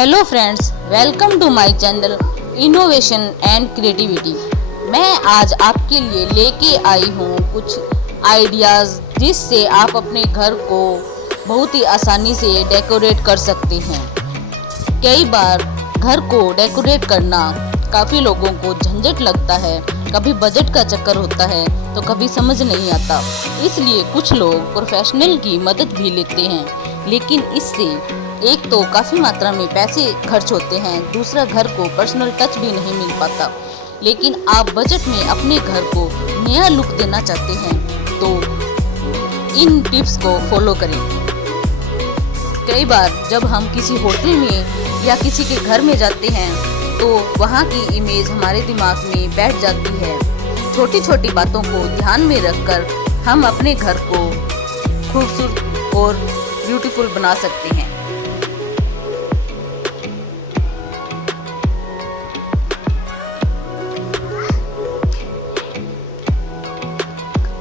Hello friends, welcome to my channel innovation and creativity. मैं आज आपके लिए लेके आई हूँ कुछ आइडियाज़ जिससे आप अपने घर को बहुत ही आसानी से डेकोरेट कर सकते हैं। कई बार घर को डेकोरेट करना काफ़ी लोगों को झंझट लगता है, कभी बजट का चक्कर होता है तो कभी समझ नहीं आता। इसलिए कुछ लोग प्रोफेशनल की मदद भी लेते हैं, लेकिन इससे एक तो काफ़ी मात्रा में पैसे खर्च होते हैं, दूसरा घर को पर्सनल टच भी नहीं मिल पाता। लेकिन आप बजट में अपने घर को नया लुक देना चाहते हैं तो इन टिप्स को फॉलो करें। कई बार जब हम किसी होटल में या किसी के घर में जाते हैं तो वहाँ की इमेज हमारे दिमाग में बैठ जाती है। छोटी छोटी बातों को ध्यान में रखकर हम अपने घर को खूबसूरत और ब्यूटीफुल बना सकते हैं।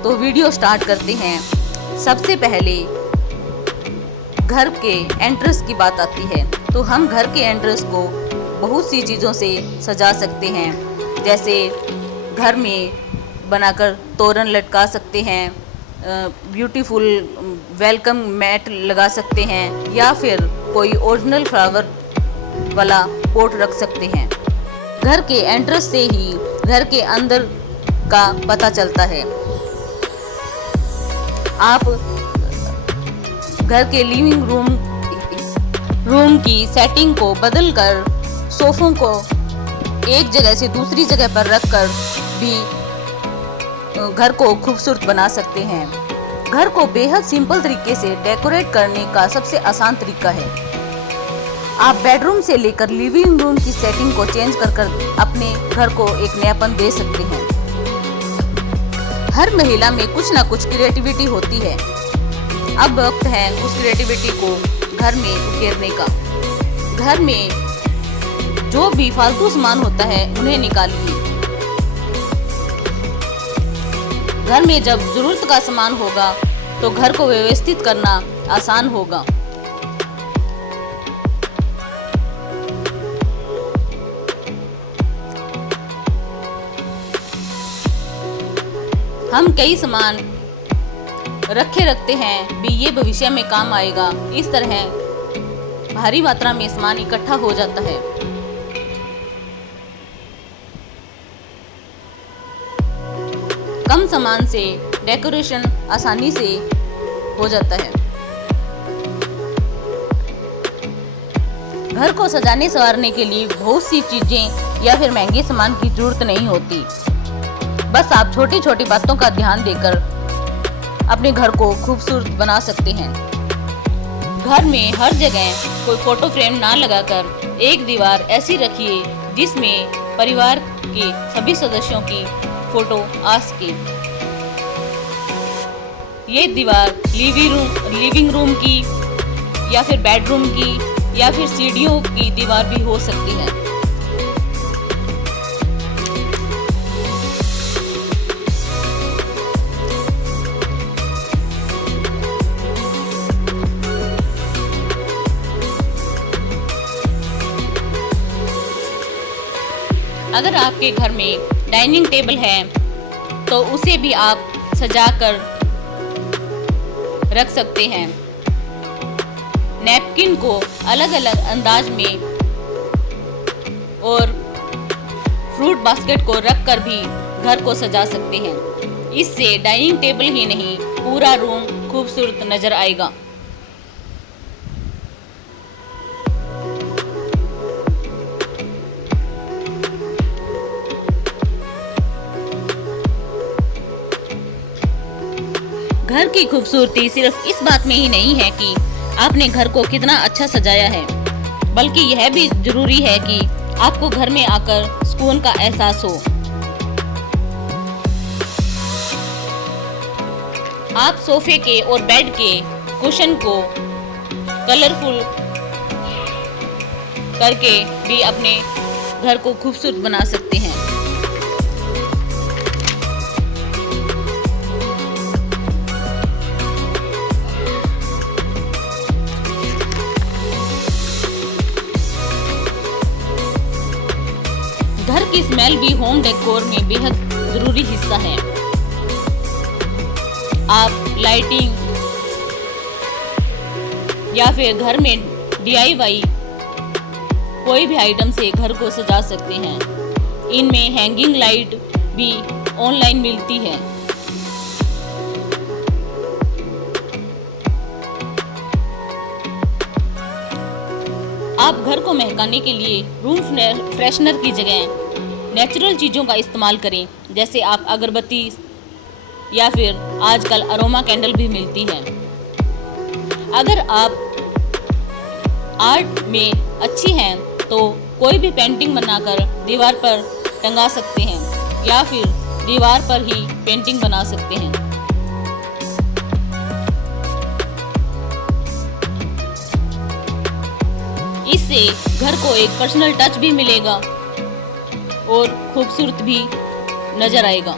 तो वीडियो स्टार्ट करते हैं। सबसे पहले घर के एंट्रेंस की बात आती है तो हम घर के एंट्रेंस को बहुत सी चीज़ों से सजा सकते हैं। जैसे घर में बनाकर तोरण लटका सकते हैं, ब्यूटीफुल वेलकम मैट लगा सकते हैं, या फिर कोई ओरिजिनल फ्लावर वाला पॉट रख सकते हैं। घर के एंट्रेंस से ही घर के अंदर का पता चलता है। आप घर के लिविंग रूम की सेटिंग को बदलकर सोफों को एक जगह से दूसरी जगह पर रखकर भी घर को खूबसूरत बना सकते हैं। घर को बेहद सिंपल तरीके से डेकोरेट करने का सबसे आसान तरीका है। आप बेडरूम से लेकर लिविंग रूम की सेटिंग को चेंज कर अपने घर को एक नयापन दे सकते हैं। हर महिला में कुछ ना कुछ क्रिएटिविटी होती है। अब वक्त है उस क्रिएटिविटी को घर में उकेरने का। घर में जो भी फालतू सामान होता है उन्हें निकालिए। घर में जब जरूरत का सामान होगा तो घर को व्यवस्थित करना आसान होगा। हम कई सामान रखते हैं भी ये भविष्य में काम आएगा। इस तरह भारी मात्रा में सामान इकट्ठा हो जाता है। कम सामान से डेकोरेशन आसानी से हो जाता है। घर को सजाने संवारने के लिए बहुत सी चीजें या फिर महंगे सामान की जरूरत नहीं होती। बस आप छोटी छोटी बातों का ध्यान देकर अपने घर को खूबसूरत बना सकते हैं। घर में हर जगह कोई फोटो फ्रेम ना लगाकर एक दीवार ऐसी रखिए जिसमें परिवार के सभी सदस्यों की फोटो आ सके। ये दीवार लिविंग रूम की या फिर बेडरूम की या फिर सीढ़ियों की दीवार भी हो सकती है। अगर आपके घर में डाइनिंग टेबल है तो उसे भी आप सजाकर रख सकते हैं। नैपकिन को अलग अलग अंदाज में और फ्रूट बास्केट को रखकर भी घर को सजा सकते हैं। इससे डाइनिंग टेबल ही नहीं, पूरा रूम खूबसूरत नजर आएगा। घर की खूबसूरती सिर्फ इस बात में ही नहीं है कि आपने घर को कितना अच्छा सजाया है, बल्कि यह भी जरूरी है कि आपको घर में आकर सुकून का एहसास हो। आप सोफे के और बेड के कुशन को कलरफुल करके भी अपने घर को खूबसूरत बना सकते हैं। घर की स्मेल भी होम डेकोर में बेहद जरूरी हिस्सा है। आप लाइटिंग या फिर घर में DIY कोई भी आइटम से घर को सजा सकते हैं। इनमें हैंगिंग लाइट भी ऑनलाइन मिलती है। आप घर को महकाने के लिए रूम फ्रेशनर की जगह नेचुरल चीज़ों का इस्तेमाल करें, जैसे आप अगरबत्ती या फिर आजकल अरोमा कैंडल भी मिलती है। अगर आप आर्ट में अच्छी हैं तो कोई भी पेंटिंग बनाकर दीवार पर टंगा सकते हैं या फिर दीवार पर ही पेंटिंग बना सकते हैं। इससे घर को एक पर्सनल टच भी मिलेगा और खूबसूरत भी नजर आएगा।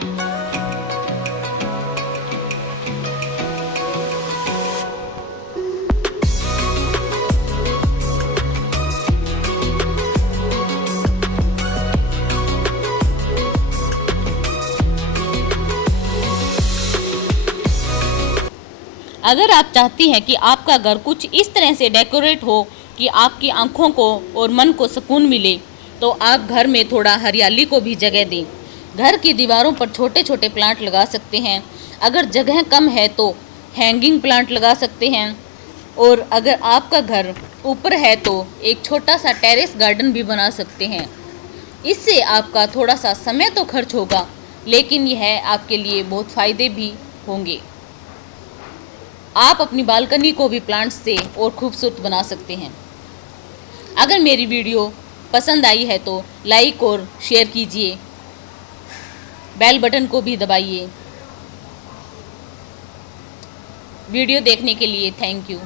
अगर आप चाहती हैं कि आपका घर कुछ इस तरह से डेकोरेट हो कि आपकी आंखों को और मन को सुकून मिले, तो आप घर में थोड़ा हरियाली को भी जगह दें। घर की दीवारों पर छोटे छोटे प्लांट लगा सकते हैं। अगर जगह कम है तो हैंगिंग प्लांट लगा सकते हैं, और अगर आपका घर ऊपर है तो एक छोटा सा टेरेस गार्डन भी बना सकते हैं। इससे आपका थोड़ा सा समय तो खर्च होगा, लेकिन यह आपके लिए बहुत फ़ायदे भी होंगे। आप अपनी बालकनी को भी प्लांट्स से और खूबसूरत बना सकते हैं। अगर मेरी वीडियो पसंद आई है तो लाइक और शेयर कीजिए, बेल बटन को भी दबाइए। वीडियो देखने के लिए थैंक यू।